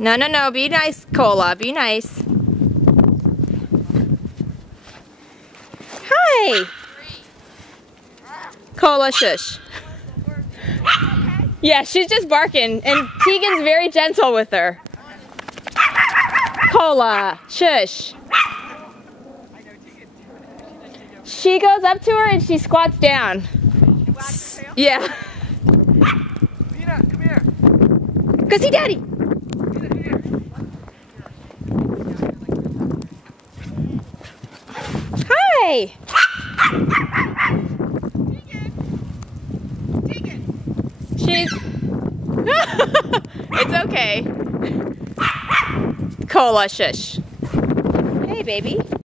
No, no, no. Be nice, Cola. Be nice. Hi. Cola, shush. Yeah, she's just barking, and Tegan's very gentle with her. Cola, shush. She goes up to her and she squats down. Yeah. Lena, come here. Go see Daddy. Hi. She's... It's okay. Cola, shush. Hey, baby.